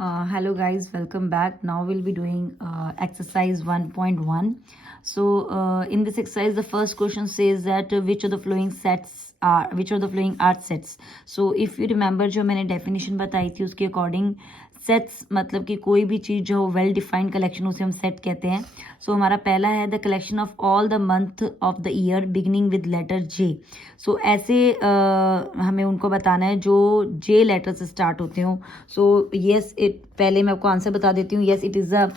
Hello guys, welcome back. Now we'll be doing exercise 1.1. So in this exercise, the first question says that which of the following are sets. So if you remember जो मैंने definition बताई थी उसके according sets मतलब कि कोई भी चीज़ जो वेल डिफाइंड कलेक्शन उसे हम सेट कहते हैं. सो हमारा पहला है the collection of all the month of the year beginning with letter J. So ऐसे हमें उनको बताना है जो जे लेटर से स्टार्ट होते हो. सो येस इट पहले मैं आपको आंसर बता देती हूँ. Yes it is a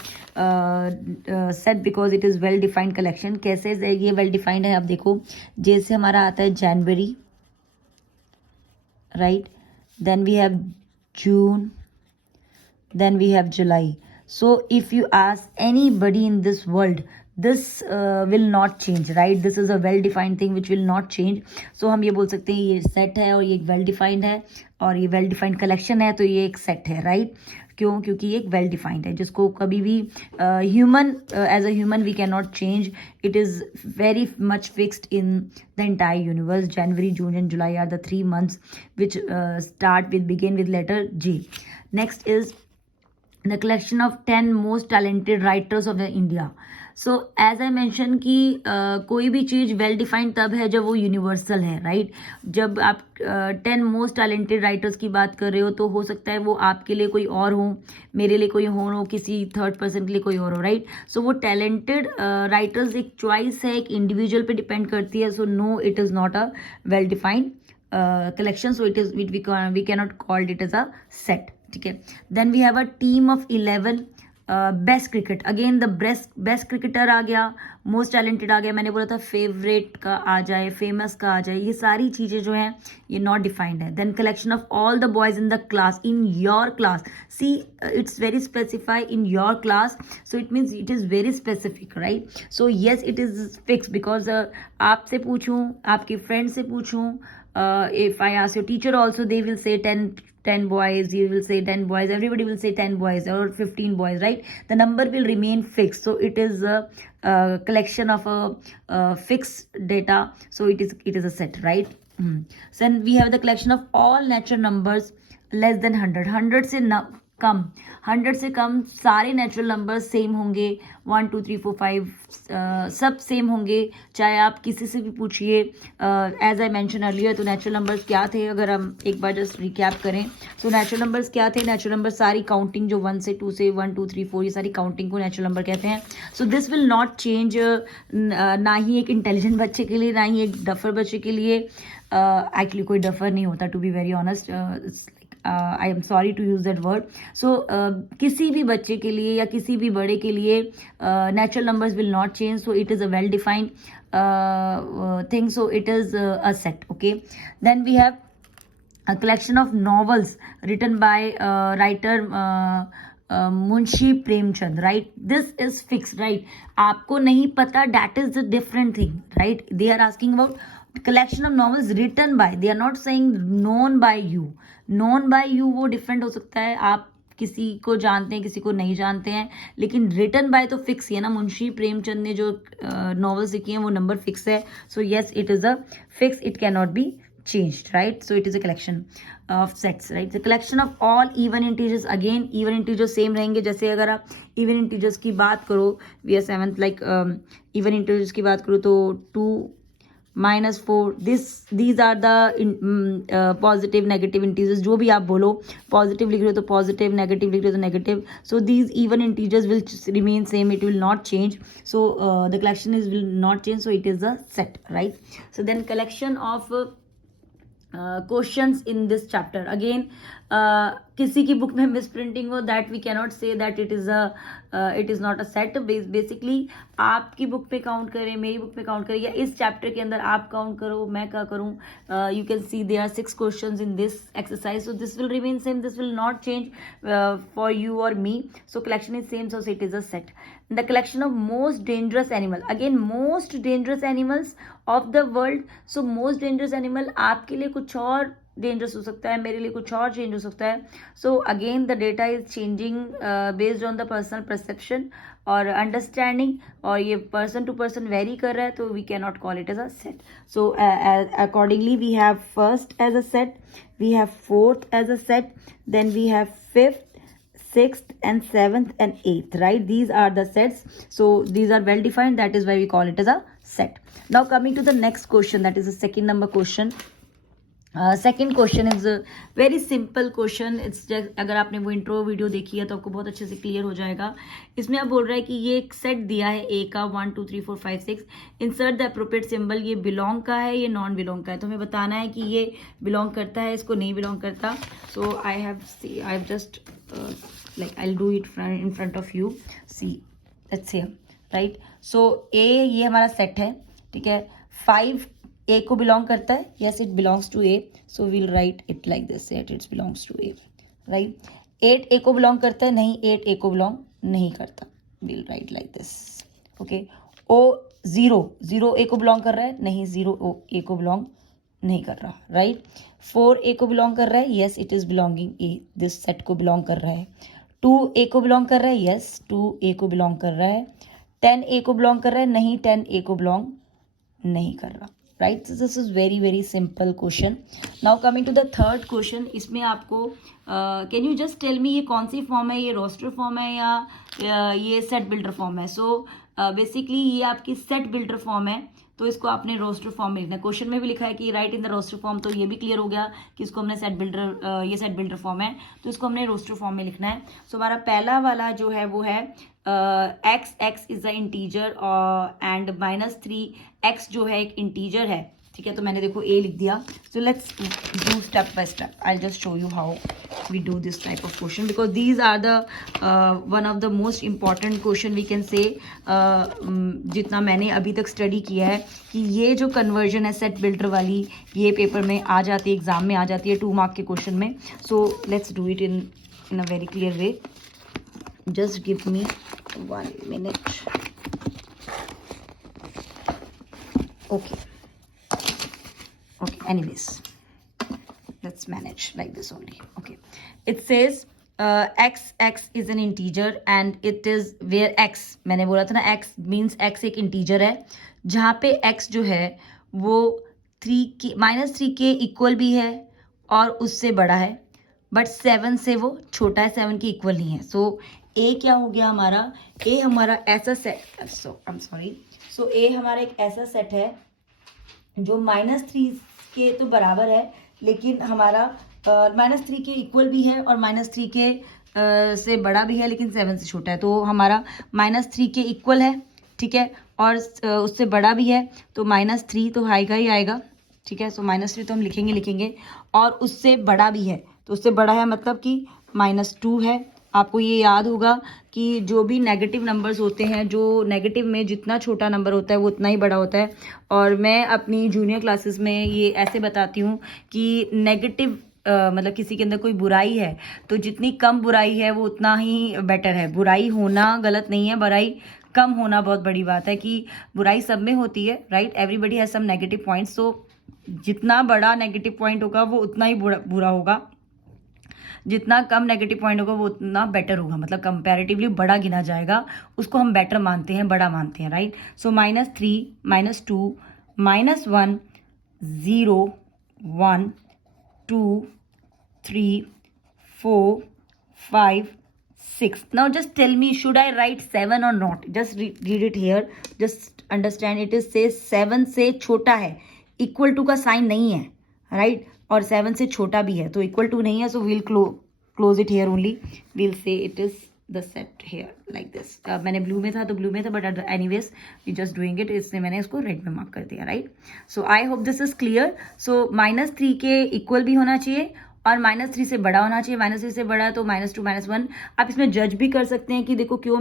set because it is well defined collection. कैसे ये वेल डिफाइंड है, अब देखो जे से हमारा आता है January, right, then we have June, then we have July. So if you ask anybody in this world, this will not change, right? This is a well defined thing which will not change. So हम ये बोल सकते हैं ये set है और ये एक वेल डिफाइंड है और ये वेल डिफाइंड कलेक्शन है, तो ये एक सेट है, राइट? क्यों? क्योंकि ये एक वेल डिफाइंड है जिसको कभी भी human as a human we can not change. It is very much fixed in the entire universe. January, June and July are the 3 months which begin with letter J. Next is the collection of 10 most talented writers of India. So as I mentioned कि कोई भी चीज़ well defined तब है जब वो universal है, right? जब आप 10 मोस्ट टैलेंटेड राइटर्स की बात कर रहे हो तो हो सकता है वो आपके लिए कोई और हो, मेरे लिए कोई हो, किसी थर्ड पर्सन के लिए कोई और हो, राइट? सो वो टैलेंटेड राइटर्स एक चॉइस है, एक इंडिविजुअल पे डिपेंड करती है. So no, it is not a well defined collection. So we cannot call it as a set. ठीक है. Then we have a team of 11 best cricket. Again the best cricketer आ गया, most talented आ गया, मैंने बोला था favourite का आ जाए, फेमस का आ जाए, ये सारी चीज़ें जो हैं ये नॉट डिफाइंड है. Then collection of all the boys in the class, in your class. See it's very specify in your class, so it means it is very specific, right? So yes it is fix because आपसे पूछूँ, आपके friend से पूछूँ, if I ask your teacher also, they will say 10 boys, you will say 10 boys, everybody will say 10 boys or 15 boys, right? The number will remain fixed. So it is a collection of a fixed data. So it is a set, right? So then we have the collection of all natural numbers less than 100. 100 से कम, 100 से कम सारे natural numbers same होंगे. 1 2 3 4 5 सब same होंगे, चाहे आप किसी से भी पूछिए. एज आई मेंशन अर्लियर, तो नेचुरल नंबर्स क्या थे, अगर हम एक बार जस्ट रिकैप करें. सो नेचुरल नंबर्स क्या थे? नेचुरल नंबर सारी काउंटिंग जो 1 से 2 से 1 2 3 4 ये सारी काउंटिंग को नेचुरल नंबर कहते हैं. सो दिस विल नॉट चेंज, ना ही एक इंटेलिजेंट बच्चे के लिए, ना ही एक डफर बच्चे के लिए. एक्चुअली कोई डफर नहीं होता, to be very honest. I am sorry to use that word. So किसी भी बच्चे के लिए या किसी भी बड़े के लिए natural numbers will not change. So it is a well defined thing. So it is a set. Okay. Then we have a collection of novels written by writer Munshi Premchand, right? This is fix, right? आपको नहीं पता, that is the different thing, right? They are asking about collection of novels written by, they are not saying known by you. Known by you वो different हो सकता है, आप किसी को जानते हैं किसी को नहीं जानते हैं, लेकिन रिटन बाय तो फिक्स ही है ना. मुंशी प्रेमचंद ने जो नॉवेल्स लिखी हैं वो नंबर फिक्स है. सो yes it is a fix, it can not be changed, right? So it is a collection of sets, right? The collection of all even integers. Again even integers same रहेंगे. जैसे अगर आप even integers की बात करो, we are 7th, like even integers की बात करो तो 2 -4, these are the positive negative integers. जो भी आप बोलो, पॉजिटिव लिख रहे हो तो पॉजिटिव, नेगेटिव लिख रहे हो तो negative. So these even integers will remain same, it will not change. So the collection is will not change. So it is a set, right? So then collection of questions in this chapter. Again किसी की book में misprinting हो, that we cannot say that it is not a set. Basically आपकी book पे count करें, मेरी book पे count करें, या इस चैप्टर के अंदर आप काउंट करो, मैं क्या करूं, you can see there are 6 questions in this exercise. So this will remain same, this will not change for you और me. So collection is same, so it is a set. The collection of most dangerous animal. Again most dangerous animals of the world. So most dangerous animal आपके लिए कुछ और dangerous हो सकता है, मेरे लिए कुछ और चेंज हो सकता है. So again the data is changing based on the personal perception और अंडरस्टैंडिंग, और ये पर्सन टू पर्सन वेरी कर रहा है, तो we can not call it as a set. So accordingly we have first as a set, we have fourth as a set, then we have fifth, 6th and 7th and 8th, right? These are the sets. So these are well defined. That is why we call it as a set. Now coming to the next question, that is the second number question. Second question is very simple question. It's just, अगर आपने वो intro video देखी है तो आपको बहुत अच्छे से क्लियर हो जाएगा. इसमें आप बोल रहा है कि ये एक सेट दिया है ए का 1 2 3 4 5 6. Insert the appropriate symbol. ये बिलोंग का है, ये नॉन बिलोंग का है. तो हमें बताना है कि ये बिलोंग करता है, इसको नहीं बिलोंग करता. So I have just like I will do it in front of you. See let's see, right. So A ये हमारा सेट है, ठीक है. 5 ए को बिलोंग करता है. Yes, it belongs to A. So we'll write it like this, set it's belongs to A, right. 8 A को belong करता है. नहीं, 8 ए को बिलोंग नहीं करता. We'll write like this. Okay. O 0 A को बिलोंग कर रहा है. नहीं, 0 ए को बिलोंग नहीं कर रहा, राइट. 4 ए को बिलोंग कर रहा है. Yes, it is belonging A. This set को बिलोंग कर रहा है. 2 ए को बिलोंग कर रहा है. यस, 2 ए को बिलोंग कर रहा है. 10 ए को बिलोंग कर रहा है. नहीं, 10 ए को बिलोंग नहीं कर रहा, right. This is very very simple question. Now coming to the third question. इसमें आपको can you just tell me ये कौन सी फॉर्म है? ये रोस्टर फॉर्म है या ये सेट बिल्डर फॉर्म है? सो बेसिकली ये आपकी सेट बिल्डर फॉर्म है, तो इसको आपने रोस्टर फॉर्म में लिखना है. क्वेश्चन में भी लिखा है कि write in the roster form, तो ये भी क्लियर हो गया कि इसको हमने सेट बिल्डर, ये सेट बिल्डर फॉर्म है, तो इसको हमने रोस्टर फॉर्म में लिखना है. सो हमारा पहला वाला जो है वो है x is a integer and -3 x जो है एक इंटीजर है, ठीक है. तो मैंने देखो a लिख दिया. So let's do step by step. I just show you how we do this type of question because these are the one of the most important question we can say. जितना मैंने अभी तक study किया है कि ये जो conversion है सेट बिल्डर वाली, ये पेपर में आ जाती है, एग्जाम में आ जाती है 2 मार्क के क्वेश्चन में. So let's do it in a very clear way. Just give me 1 minute. okay anyways, let's manage like this only. Okay, it says x is an integer and it is where x, मैंने बोला था ना x means x एक integer है, जहाँ पे x जो है वो -3 के इक्वल भी है और उससे बड़ा है, बट 7 से वो छोटा है, 7 के इक्वल नहीं है. सो a क्या हो गया हमारा? a हमारा ऐसा सेट, सो a हमारा एक ऐसा सेट है जो -3 के तो बराबर है, लेकिन हमारा -3 के इक्वल भी है और -3 के से बड़ा भी है, लेकिन 7 से छोटा है. तो हमारा -3 के इक्वल है, ठीक है, और उससे बड़ा भी है, तो -3 तो आएगा ही आएगा, ठीक है. सो -3 तो हम लिखेंगे और उससे बड़ा भी है, तो उससे बड़ा है मतलब कि -2 है. आपको ये याद होगा कि जो भी नेगेटिव नंबर्स होते हैं, जो नेगेटिव में जितना छोटा नंबर होता है वो उतना ही बड़ा होता है. और मैं अपनी जूनियर क्लासेस में ये ऐसे बताती हूँ कि नेगेटिव मतलब किसी के अंदर कोई बुराई है तो जितनी कम बुराई है वो उतना ही बेटर है. बुराई होना गलत नहीं है, बुराई कम होना बहुत बड़ी बात है. कि बुराई सब में होती है, right. Everybody has some negative points. So जितना बड़ा नेगेटिव पॉइंट होगा वो उतना ही बुरा होगा, जितना कम नेगेटिव पॉइंट होगा वो उतना बेटर होगा, मतलब कंपैरेटिवली बड़ा गिना जाएगा, उसको हम बेटर मानते हैं, बड़ा मानते हैं, right. So -3 -2 -1 0 1 2 3 4 5 6. Now just tell me, should I write 7 or not? Just read it here. Just understand it is says 7 से छोटा है, इक्वल टू का साइन नहीं है, राइट. और 7 से छोटा भी है, तो इक्वल टू नहीं है. So we'll close it here only. We'll say it is the set here like this. मैंने ब्लू में था तो ब्लू में था, but anyways we just doing it, इसलिए मैंने इसको रेड में मार्क कर दिया, right. So I hope this is clear. So -3 के इक्वल भी होना चाहिए और -3 से बड़ा होना चाहिए. -3 से बड़ा तो -2 -1. आप इसमें जज भी कर सकते हैं कि देखो क्यों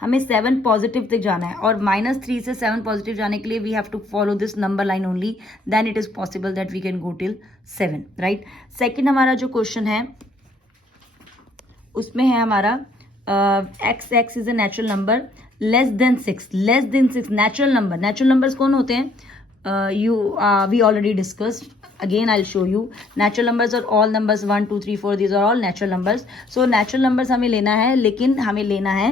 हमें 7 पॉजिटिव तक जाना है, और -3 से 7 पॉजिटिव जाने के लिए we have to follow this number line only, then it is possible that we can go till 7, right. Second हमारा जो क्वेश्चन है उसमें है हमारा x is a natural number less than 6. Natural numbers कौन होते हैं? We already discussed. Again I'll show you. Natural numbers are all numbers 1 2 3 4. These are all natural numbers. So natural numbers हमें लेना है, लेकिन हमें लेना है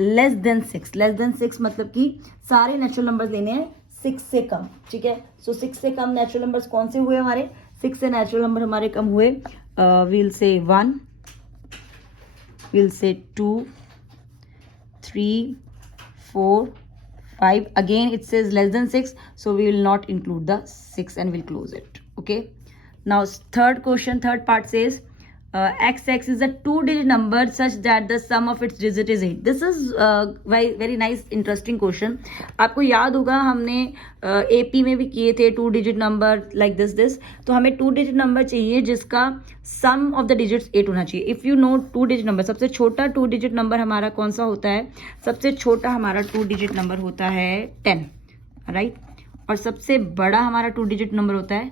लेस देन 6 मतलब कि सारे नेचुरल नंबर्स लेने हैं 6 से कम, ठीक है. सो 6 से कम नेचुरल नंबर्स कौन से हुए हमारे? 6 से नेचुरल नंबर हमारे कम हुए, we'll say 1 we'll say 2, 3, 4, 5. Again it says less than 6, so we will not include the 6 and we'll close it. Okay, now third question, third part says XX is a 2-digit number such that the sum of its digit is 8. This is very nice interesting question. आपको याद होगा हमने AP में भी किए थे 2-digit number like this. तो हमें 2-digit number चाहिए जिसका sum of the digits 8 होना चाहिए. If you know 2-digit number, सबसे छोटा 2-digit number हमारा कौन सा होता है? सबसे छोटा हमारा 2-digit number होता है 10, राइट? और सबसे बड़ा हमारा 2-digit number होता है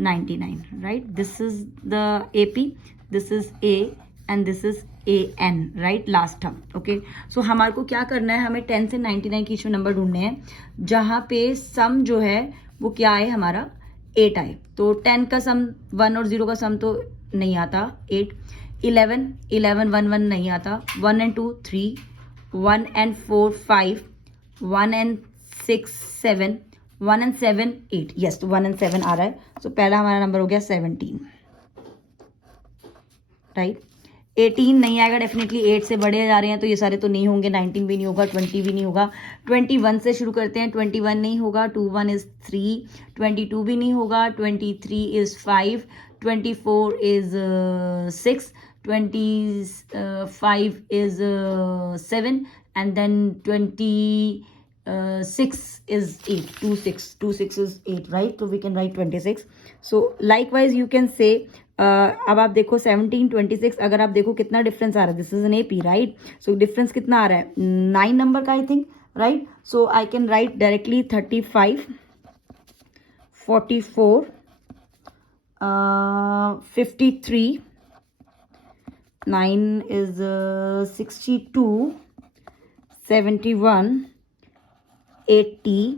99, right? This is the AP, this is A and this is AN, right? Last term. Okay, so हमारे को क्या करना है, हमें 10 से 99 के बीच में नंबर ढूंढने हैं जहाँ पे सम जो है वो क्या आए, हमारा 8 आए. तो 10 का सम 1 और 0 का सम तो नहीं आता 8. 11 1 1 नहीं आता. 1 and 2 3, 1 and 4 5, 1 and 6 7, 1 and 7 8. Yes, तो 1 and 7 आ रहा है. सो पहला हमारा नंबर हो गया 17, राइट? 18 नहीं आएगा डेफिनेटली, 8 से बड़े जा रहे हैं तो ये सारे तो नहीं होंगे. 19 भी नहीं होगा, 20 भी नहीं होगा. 21 से शुरू करते हैं. 21 नहीं होगा. 21 इज 3. 22 भी नहीं होगा. 23 is 5. 24 is 6. 25 is 7, and then 26 is 8. 26 is 8, right? So we can write 26. So likewise you can say अब आप देखो 17 26, अगर आप देखो कितना डिफरेंस आ रहा है. This is an AP, right? So difference कितना आ रहा है? 9 नंबर का, I think, right? So I can write directly 35, 44, 53, 9 is 62, 71, 80,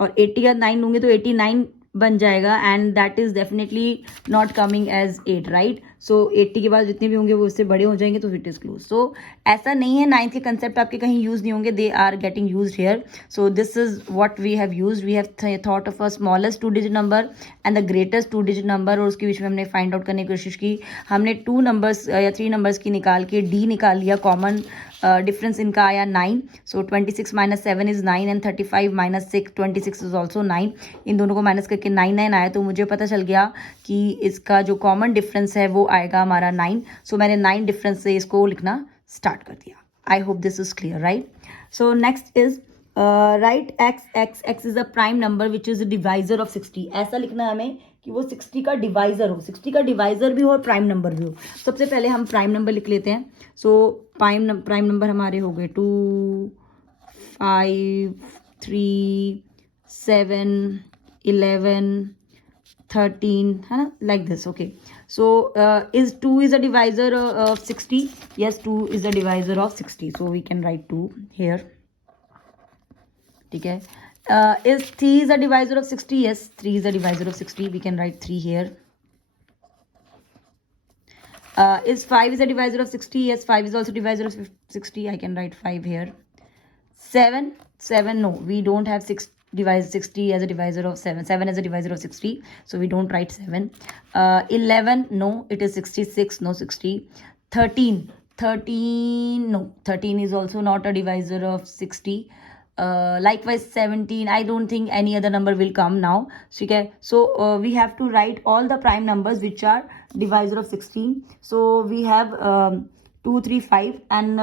और 80 का 9 लूँगे तो 89 बन जाएगा. And that is definitely not coming as 8, right? So 80 के बाद जितने भी होंगे वो उससे बड़े हो जाएंगे, तो इट इज क्लोज. सो ऐसा नहीं है, 9th के कंसेप्ट आपके कहीं यूज नहीं होंगे. They are getting use here. So this is what we have use. We have thought of a smallest 2-digit number and the greatest 2-digit number, और उसके बीच में हमने फाइंड आउट करने की कोशिश की. हमने 2 नंबर्स या 3 नंबर्स की निकाल के D निकाल लिया. कॉमन डिफरेंस इनका आया 9. सो 26 - 7 इज 9 एंड 35 - 6 26 इज ऑल्सो 9. इन दोनों को माइनस करके 9 आया, तो मुझे पता चल गया कि इसका जो कॉमन डिफरेंस है वो आएगा हमारा 9. सो मैंने 9 डिफरेंस से इसको लिखना स्टार्ट कर दिया. आई hope this is clear, right? So next is right x is a prime number which is divisor of 60. ऐसा लिखना है हमें कि वो 60 का डिवाइजर हो. 60 का डिवाइजर भी हो और प्राइम नंबर भी हो. सबसे पहले हम प्राइम नंबर लिख लेते हैं. सो प्राइम नंबर हमारे हो गए 2, 5, 3, 7, 11, 13, है ना, like this. Okay, so is 2 is a divisor of 60? Yes, 2 is a divisor of 60, so we can write 2 here. ठीक है. Is 3 is a divisor of 60? Yes, 3 is a divisor of 60. We can write 3 here. Is 5 is a divisor of 60? Yes, 5 is also divisor of 60. I can write 5 here. 7, no, we don't have 60 as a divisor of 7. 7 as a divisor of 60, so we don't write 7. 11, no, it is 66, no 60. 13, no, 13 is also not a divisor of 60. Likewise 17, I don't think any other number will come now. So we have to write all the prime numbers which are divisor of 16. So we have 2 3 5 and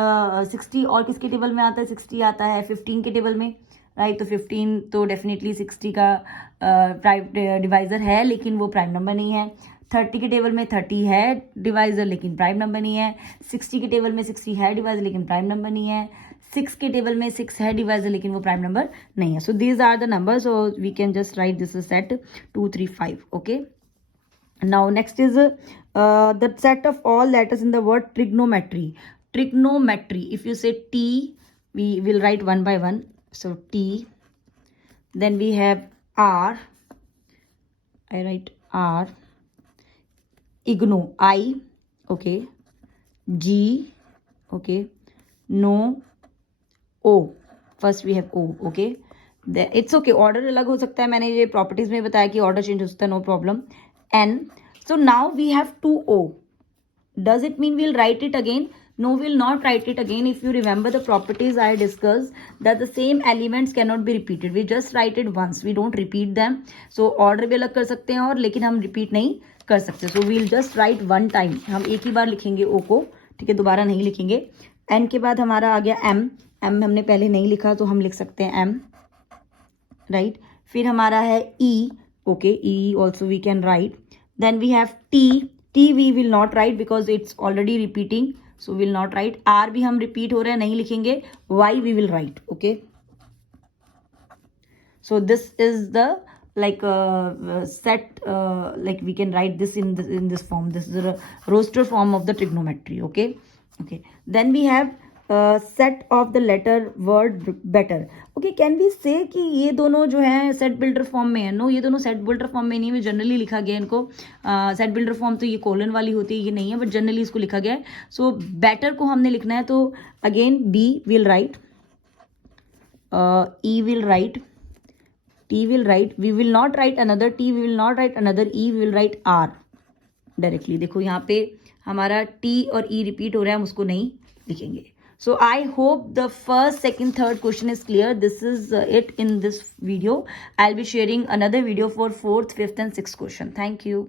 60 और किसके table में आता है? 60 आता है 15 के table में, right? तो 15 तो डेफिनेटली 60 का प्राइम डिवाइजर है, लेकिन वो प्राइम नंबर नहीं है. 30 के टेबल में 30 है डिवाइजर, लेकिन प्राइम नंबर नहीं है. 60 के टेबल में 60 है डिवाइजर, लेकिन प्राइम नंबर नहीं है. 6 के टेबल में 6 है डिवाइजर, लेकिन वो प्राइम नंबर नहीं है. So these are the number, so we can just write this is set 2 3 5. Okay, now next is the set of all letters in the word trigonometry. If you say T, we will write one by one. So T, then we have R, I write R. Igno, I, okay. G, okay. No, O. First we have O, okay. It's okay, order अलग हो सकता है. मैंने ये properties में बताया कि order change हो सकता है, no problem. N. So now we have 2 O. Does it mean we'll write it again? No, we'll not write it again. If you remember the properties I discussed, that the same elements cannot be repeated. We just write it once. We don't repeat them. So order भी अलग कर सकते हैं और लेकिन हम repeat नहीं कर सकते. So we'll just write one time. हम एक ही बार लिखेंगे O को, ठीक है, दोबारा नहीं लिखेंगे. N के बाद हमारा आ गया M. M हमने पहले नहीं लिखा तो हम लिख सकते हैं M, right? फिर हमारा है E. Okay, E also we can write. Then we have T. T we will not write because it's already repeating. So we will not write. R भी हम repeat हो रहे हैं, नहीं लिखेंगे. Y we will write. Okay. So this is the like set like we can write this in this form. This is a roster form of the trigonometry. Okay. Okay. Then we have set of the letter word better. Okay, can we say कि ये दोनों जो है set builder form में है? No, ये दोनों set builder form में नहीं है, जनरली लिखा गया है इनको. सेट बिल्डर फॉर्म तो ये कोलन वाली होती है, ये नहीं है, बट जनरली इसको लिखा गया है. सो बेटर को हमने लिखना है तो again B will write, E will write, T will write, we will not write another T, we will not write another E, we will write R directly. देखो यहाँ पे हमारा टी और ई रिपीट हो रहा है, हम उसको नहीं लिखेंगे. So I hope the first, second, third question is clear. This is it in this video. I'll be sharing another video for 4th, 5th and 6th question. Thank you.